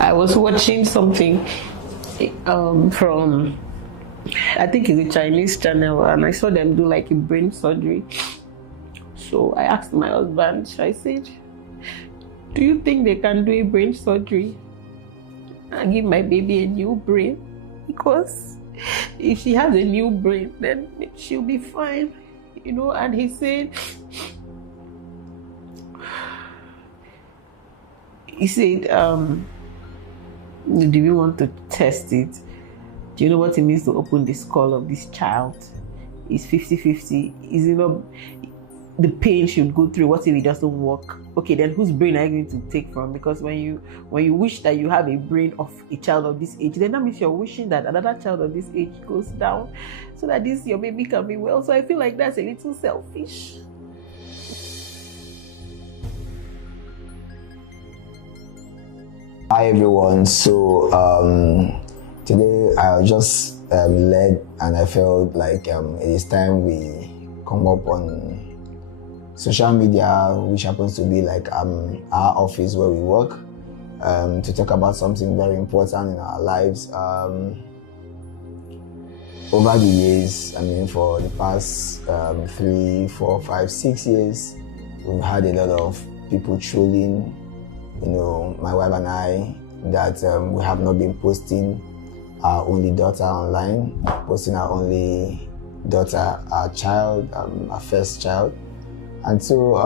I was watching something from, I think it's a Chinese channel, and I saw them do like a brain surgery. So I asked my husband, I said, do you think they can do a brain surgery and give my baby a new brain? Because if she has a new brain, then she'll be fine, you know. And he said, do you want to test it? Do you know what it means to open the skull of this child? It's 50-50. Is it not the pain should go through? What if it doesn't work? Okay, then whose brain are you going to take from? Because when you wish that you have a brain of a child of this age, then that means you're wishing that another child of this age goes down so that this your baby can be well. So I feel like that's a little selfish. Hi everyone. So today I was just led, and I felt like it is time we come up on social media, which happens to be like our office where we work, to talk about something very important in our lives. Over the years, I mean, for the past 3, 4, 5, 6 years, we've had a lot of people trolling, you know, my wife and I, that we have not been posting our only daughter online, posting our only daughter, our child, our first child. And so,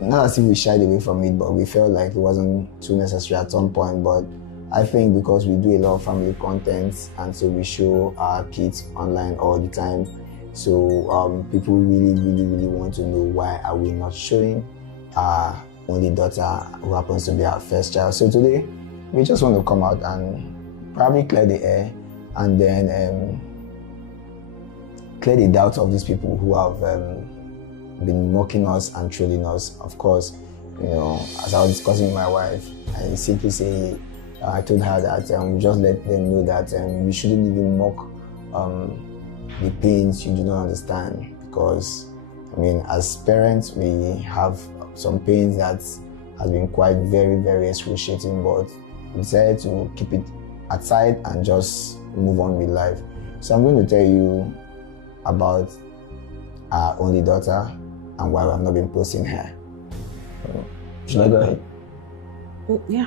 not as if we shied away from it, but we felt like it wasn't too necessary at some point. But I think because we do a lot of family content, and so we show our kids online all the time, so people really want to know, why are we not showing our only daughter, who happens to be our first child. So today, we just want to come out and probably clear the air, and then clear the doubts of these people who have been mocking us and trolling us. Of course, you know, as I was discussing with my wife, I simply say, I told her that we just let them know that we shouldn't even mock the pains you do not understand, because I mean, as parents, we have some pains that has been quite very excruciating, but we decided to keep it aside and just move on with life. So I'm going to tell you about our only daughter and why we have not been posting her. Should I go ahead? Yeah,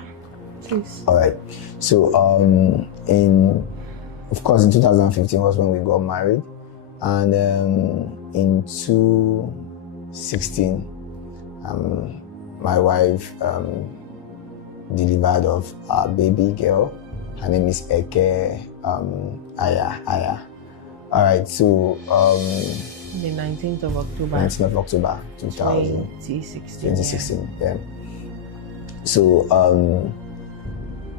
please. All right. So of course in 2015 was when we got married, and in 2016 my wife delivered of our baby girl. Her name is Eke Aya. All right, so the 19th of October. 19th of October 2016. Yeah. So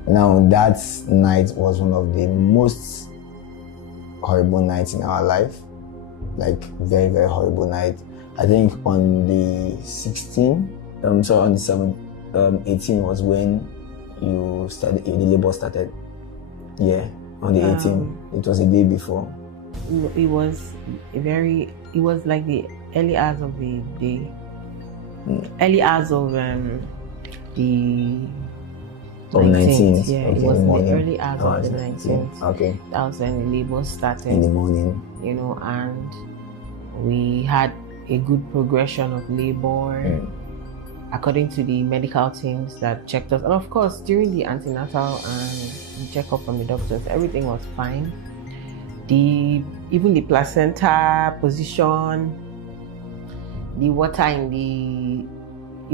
now that night was one of the most horrible nights in our life, like very horrible night. I think on the 16th, on the 7th, 18 was when you started, the labor started. Yeah, on the 18th. It was a day before. It was like the early hours of the day. Early hours of the 19th. Yeah, okay, it was the early hours of the 19th. Okay. That was when the labor started. In the morning. You know, and we had a good progression of labor according to the medical teams that checked us. And of course, during the antenatal and the checkup from the doctors, everything was fine. Even the placenta position, the water in the,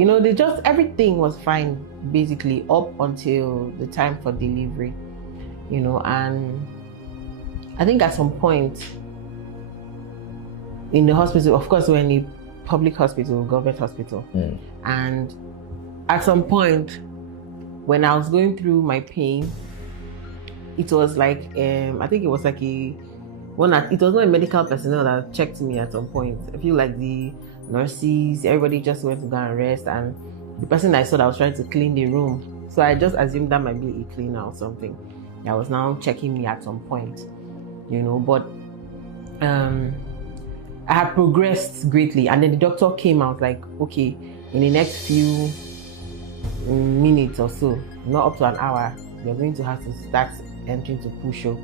you know, everything was fine basically up until the time for delivery, you know. And I think at some point in the hospital, of course, we're in a public hospital, government hospital, and at some point when I was going through my pain, it was like I think it was like it was not a medical personnel that checked me at some point. I feel like the nurses, everybody just went to go and rest, and the person I saw that was trying to clean the room, so I just assumed that might be a cleaner or something that was now checking me at some point, you know. But I had progressed greatly, and then the doctor came out like, okay, in the next few minutes or so, not up to an hour, you're going to have to start entering to push up,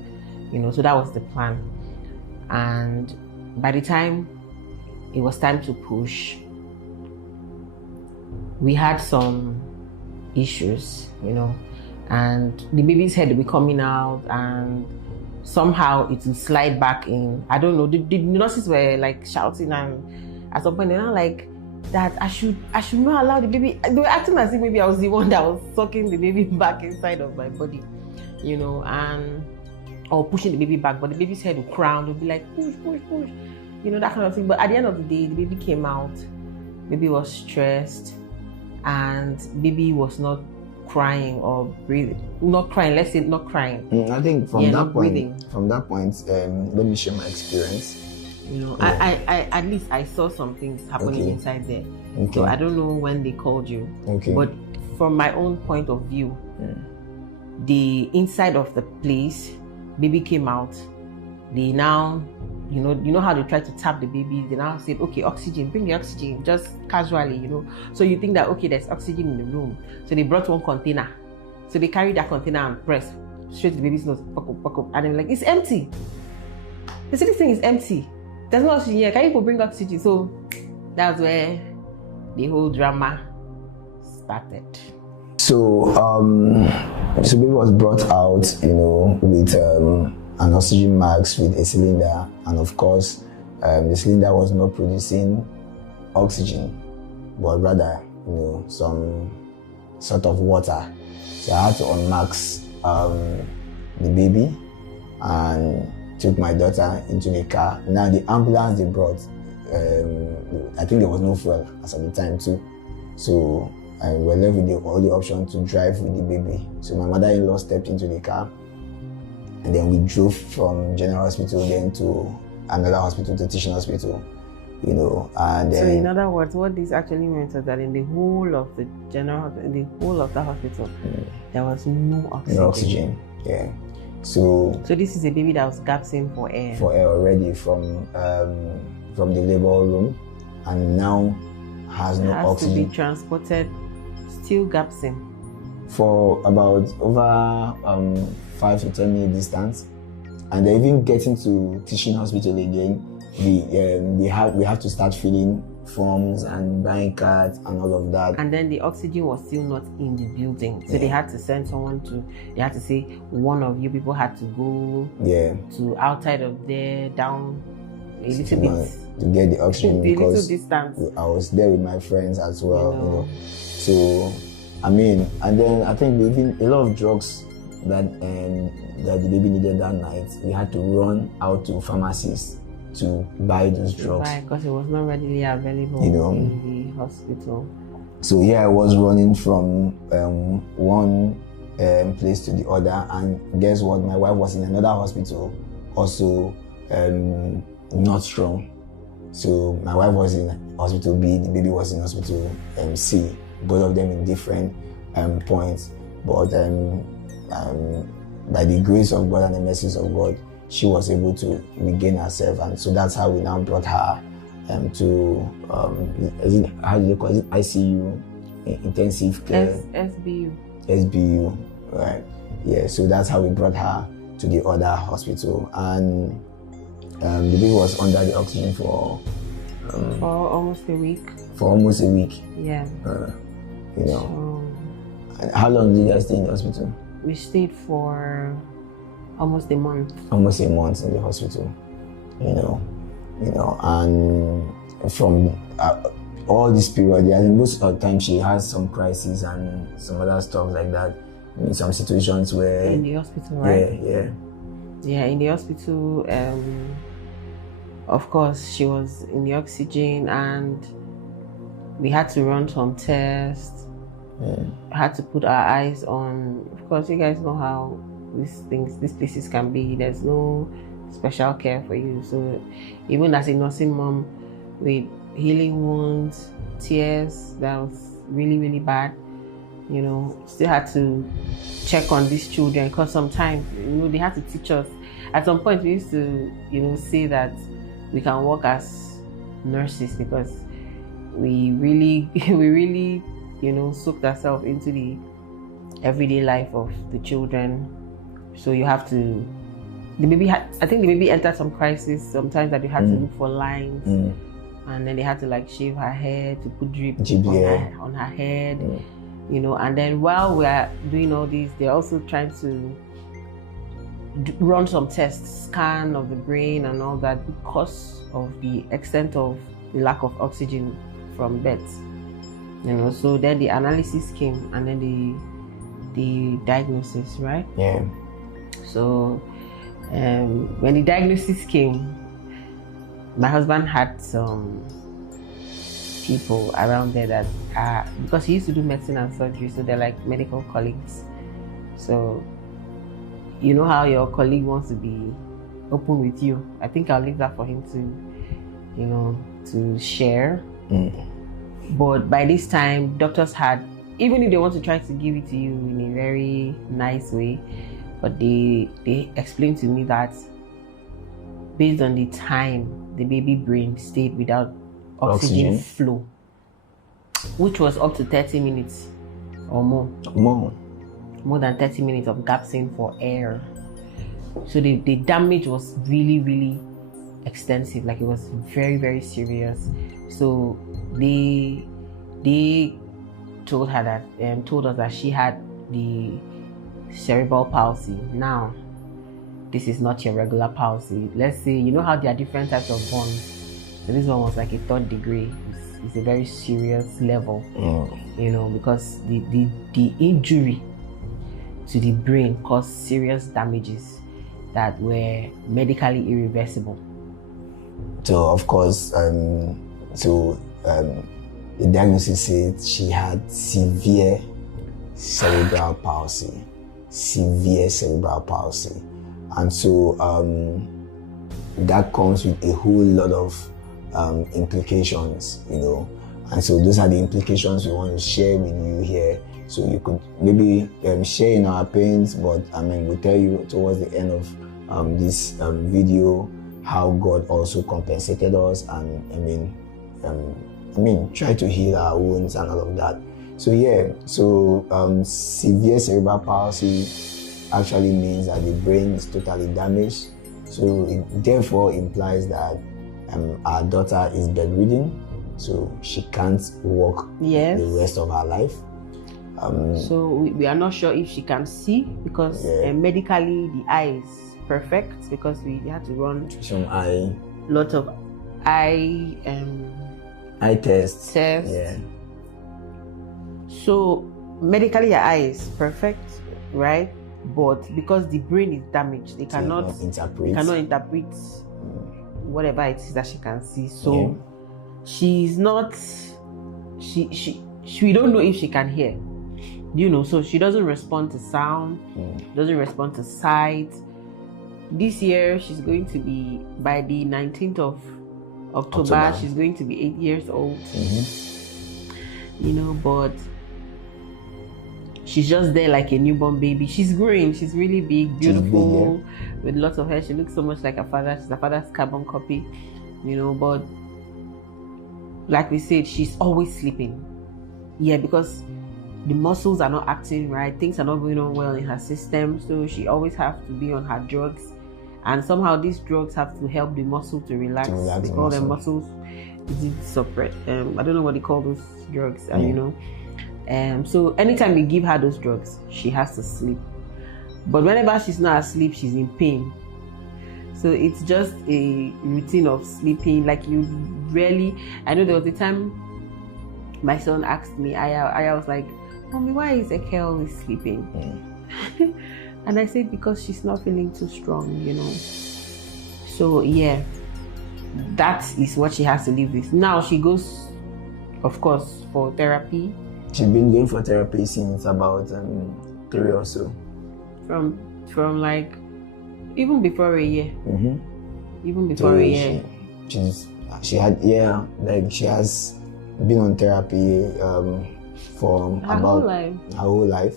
so that was the plan. And by the time it was time to push, we had some issues, and the baby's head will be coming out, and somehow it will slide back in. I don't know, the nurses were like shouting, and at some point they're not like that I should not allow the baby. They were acting as if maybe I was the one that was sucking the baby back inside of my body, or pushing the baby back, but the baby's head would crown, would be like push, that kind of thing. But at the end of the day, the baby came out. Baby was stressed, and baby was not crying or breathing. Not crying, let's say not crying. I think from that point, let me share my experience. I at least I saw some things happening inside there. Okay. So I don't know when they called you. Okay. But from my own point of view, the inside of the place, baby came out. They now, you know how they try to tap the baby. They now said, okay, oxygen, bring the oxygen, just casually, So you think that, okay, there's oxygen in the room. So they brought one container. So they carried that container and pressed straight to the baby's nose, poke up. And they're like, it's empty. They said, this thing is empty. There's no oxygen here. Can you bring oxygen? So that's where the whole drama started. So, so baby was brought out, with an oxygen mask, with a cylinder, and of course, the cylinder was not producing oxygen, but rather, some sort of water. So I had to unmask the baby and took my daughter into the car. Now the ambulance they brought, I think there was no fuel as at the time too. So I was left with the only option to drive with the baby. So my mother-in-law stepped into the car, and then we drove from General Hospital then to another hospital, to Teaching Hospital, and then... So in other words, what this actually meant was that in the whole of the hospital, there was no oxygen. No oxygen, yeah. So this is a baby that was gasping for air. For air already from the labor room, and now has no oxygen. To be transported, still gasping. For about over 5 to 10 minute distance, and they're even getting to Teaching Hospital again. We have to start filling forms and buying cards and all of that. And then the oxygen was still not in the building, so they had to send someone they had to say one of you people had to go to outside of there, down a little bit to get the oxygen, because distance. I was there with my friends as well, So and then I think even a lot of drugs that the baby needed that night, we had to run out to pharmacies to buy those drugs. Because it was not readily available in the hospital. So I was running from one place to the other, and guess what? My wife was in another hospital, also not strong. So my wife was in hospital B, the baby was in hospital C, both of them in different points. But by the grace of God and the mercies of God, she was able to regain herself, and so that's how we now brought her to how do you call it? ICU, intensive care. SBU, right? Yeah. So that's how we brought her to the other hospital, and the baby was under the oxygen for almost a week. For almost a week. Yeah. How long did you guys stay in the hospital? We stayed for almost a month. Almost a month in the hospital, and from all this period, most of the time she has some crises and some other stuff like that. In some situations where in the hospital, right? Yeah, in the hospital. Of course, she was in the oxygen, and we had to run some tests. Had to put our eyes on. Of course, you guys know how these places can be. There's no special care for you. So even as a nursing mom with healing wounds, tears, that was really, really bad. Still had to check on these children, because sometimes, they had to teach us. At some point, we used to, say that we can work as nurses, because we really soaked herself into the everyday life of the children. So you have to, I think the baby entered some crisis sometimes, that you had to look for lines, and then they had to like shave her hair, to put drip on her head, and then while we are doing all this, they're also trying to run some tests, scan of the brain and all that, because of the extent of the lack of oxygen from birth. So then the analysis came, and then the diagnosis, right? Yeah. So when the diagnosis came, my husband had some people around there that because he used to do medicine and surgery, so they're like medical colleagues. So you know how your colleague wants to be open with you. I think I'll leave that for him to share. But by this time, doctors had, even if they want to try to give it to you in a very nice way, but they explained to me that based on the time the baby brain stayed without oxygen flow, which was up to 30 minutes or more than 30 minutes of gasping for air. So the damage was really, really extensive. Like, it was very, very serious. So they told her that told us that she had the cerebral palsy. Now, this is not your regular palsy. Let's say, you know how there are different types of burns. So this one was like a 3rd degree. It's a very serious level, because the injury to the brain caused serious damages that were medically irreversible. So of course, the diagnosis said she had severe cerebral palsy. And so that comes with a whole lot of implications, and so those are the implications we want to share with you here. So you could maybe share in our pains, but we'll tell you towards the end of this video how God also compensated us, and try to heal our wounds and all of that. So severe cerebral palsy actually means that the brain is totally damaged. So it therefore implies that our daughter is bedridden, so she can't walk the rest of her life. So we are not sure if she can see, because medically the eye is perfect, because we had to run some lot of eye tests. Yeah. So medically your eye is perfect, right? But because the brain is damaged, they cannot interpret whatever it is that she can see. So she's not. We don't know if she can hear. So she doesn't respond to sound, doesn't respond to sight. This year she's going to be, by the 19th of October, she's going to be 8 years old. But she's just there like a newborn baby. She's growing. She's really big, beautiful, with lots of hair. She looks so much like her father. She's her father's carbon copy, but like we said, she's always sleeping. Yeah, because the muscles are not acting right. Things are not going on well in her system. So she always has to be on her drugs. And somehow these drugs have to help the muscle to relax. They call them muscles suppress. I don't know what they call those drugs. So anytime we give her those drugs, she has to sleep. But whenever she's not asleep, she's in pain. So it's just a routine of sleeping. Like, you rarely. I know there was a time my son asked me, I was like, "Mommy, why is Ekel sleeping?" And I said, because she's not feeling too strong, So that is what she has to live with. Now she goes, of course, for therapy. She's been going for therapy since about 3 or so. From like even before a year. Even before a year. She has been on therapy for her whole life.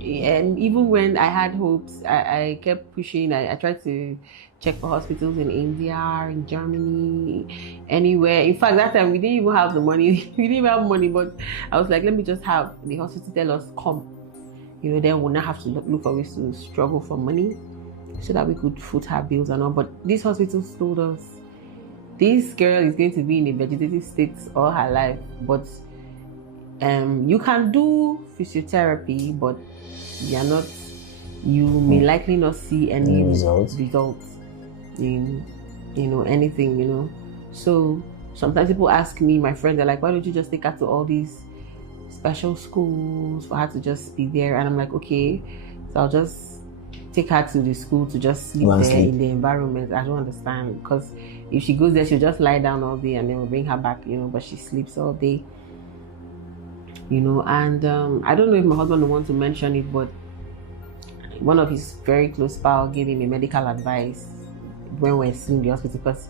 And even when I had hopes, I kept pushing. I tried to check for hospitals in India, in Germany, anywhere. In fact, that time we didn't even have the money. We didn't even have money, but I was like, let me just have the hospital tell us, come. You know, then we'll not have to look for ways to struggle for money so that we could foot her bills and all. But these hospitals told us, this girl is going to be in a vegetative state all her life, but you can do physiotherapy, but you may likely not see any results in, anything, So sometimes people ask me, my friends are like, why don't you just take her to all these special schools for her to just be there? And I'm like, okay, so I'll just take her to the school to just sleep there in the environment. I don't understand, because if she goes there, she'll just lie down all day and then we'll bring her back, but she sleeps all day, and I don't know if my husband will want to mention it, but one of his very close pals gave him a medical advice when we were in the hospital, because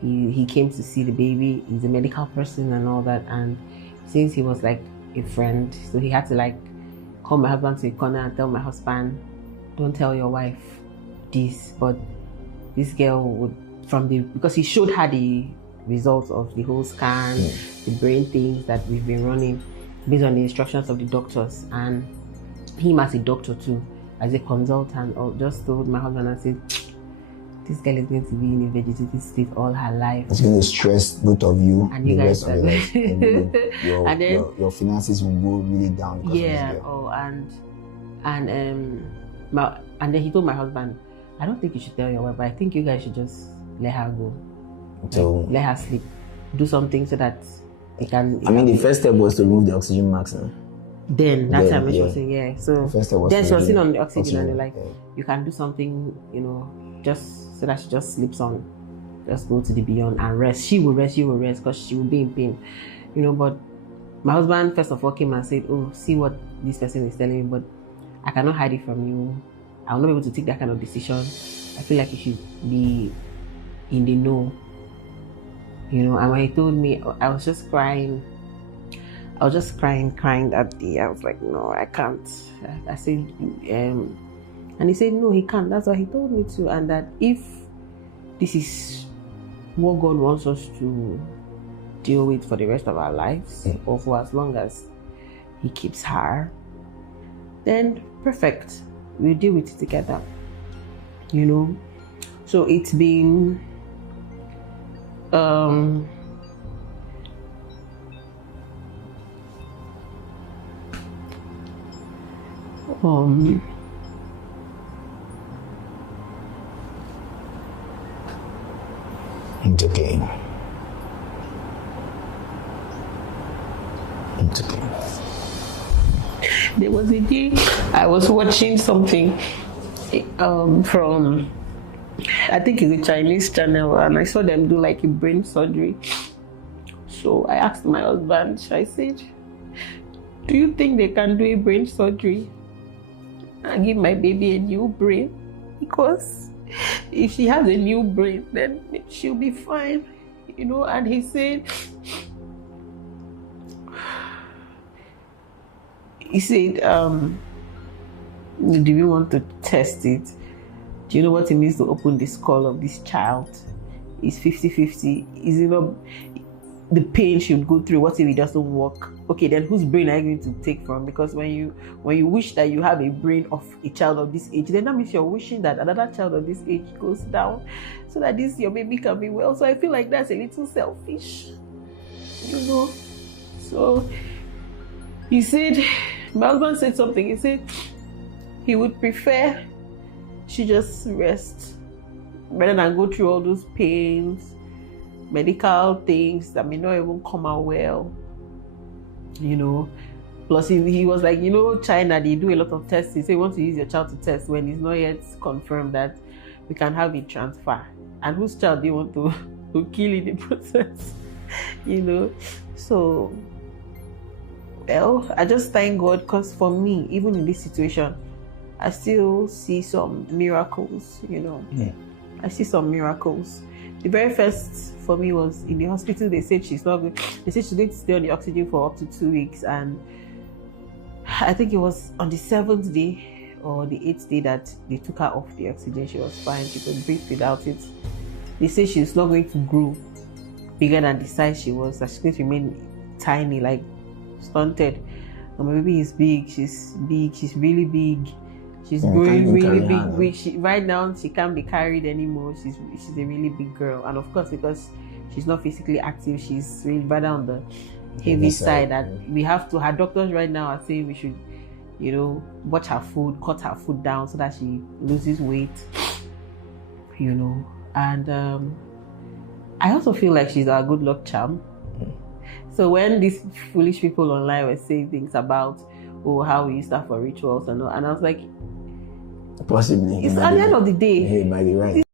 he came to see the baby. He's a medical person and all that, and since he was like a friend, so he had to like call my husband to a corner and tell my husband, don't tell your wife this, but this girl would, because he showed her the results of the whole scan, the brain things that we've been running based on the instructions of the doctors, and him as a doctor too, as a consultant, or just told my husband and said, this girl is going to be in a vegetative state all her life. It's going to stress both of you and you guys. Your finances will go really down. Yeah. And then he told my husband, I don't think you should tell your wife, but I think you guys should just let her go. So let her sleep. Do something so that it can. The first step was to remove the oxygen mask. Then that's how she was saying, yeah. So then she was sitting on the oxygen and they're like, you can do something, just so that she just sleeps on. Just go to the beyond and rest. She will rest, you will rest, because she will be in pain. But my husband first of all came and said, oh, see what this person is telling me, but I cannot hide it from you. I will not be able to take that kind of decision. I feel like you should be in the know. And when he told me, I was just crying. I was just crying that day. I was like, no, I can't. I said, and he said, no, he can't. That's what he told me to. And that if this is what God wants us to deal with for the rest of our lives, or for as long as he keeps her, then perfect. We'll deal with it together. So it's been it's okay. It's okay. There was a day I was watching something from, I think it's a Chinese channel, and I saw them do like a brain surgery. So I asked my husband, I said, do you think they can do a brain surgery and give my baby a new brain? Because if she has a new brain, then she'll be fine, And he said, do we want to test it? Do you know what it means to open the skull of this child? It's 50-50. Is it not the pain she would go through? What if it doesn't work? Okay, then whose brain are you going to take from? Because when you wish that you have a brain of a child of this age, then that means you're wishing that another child of this age goes down so that your baby can be well. So I feel like that's a little selfish, So he said, my husband said something. He said he would prefer she just rest rather than go through all those pains, medical things that may not even come out well, Plus he was like, China, they do a lot of testing. So you want to use your child to test when it's not yet confirmed that we can have a transfer. And whose child they want to kill in the process, So, well, I just thank God, because for me, even in this situation, I still see some miracles, I see some miracles. The very first for me was in the hospital. They said she's not good. They said she's going to stay on the oxygen for up to 2 weeks. And I think it was on the 7th day, or the 8th day that they took her off the oxygen, she was fine. She could breathe without it. They say she's not going to grow bigger than the size she was. That she's going to remain tiny, like stunted. And my baby is big. She's big. She's really big. She's growing really big. Right now, she can't be carried anymore. She's a really big girl. And of course, because she's not physically active, she's really rather on the heavy side. And we have to, her doctors right now are saying we should, you know, watch her food, cut her food down so that she loses weight, you know. And I also feel like she's our good luck charm. So when these foolish people online were saying things about, oh, how we use that for rituals and all, and I was like, possibly. It's at the end of the day. Hey, might be right.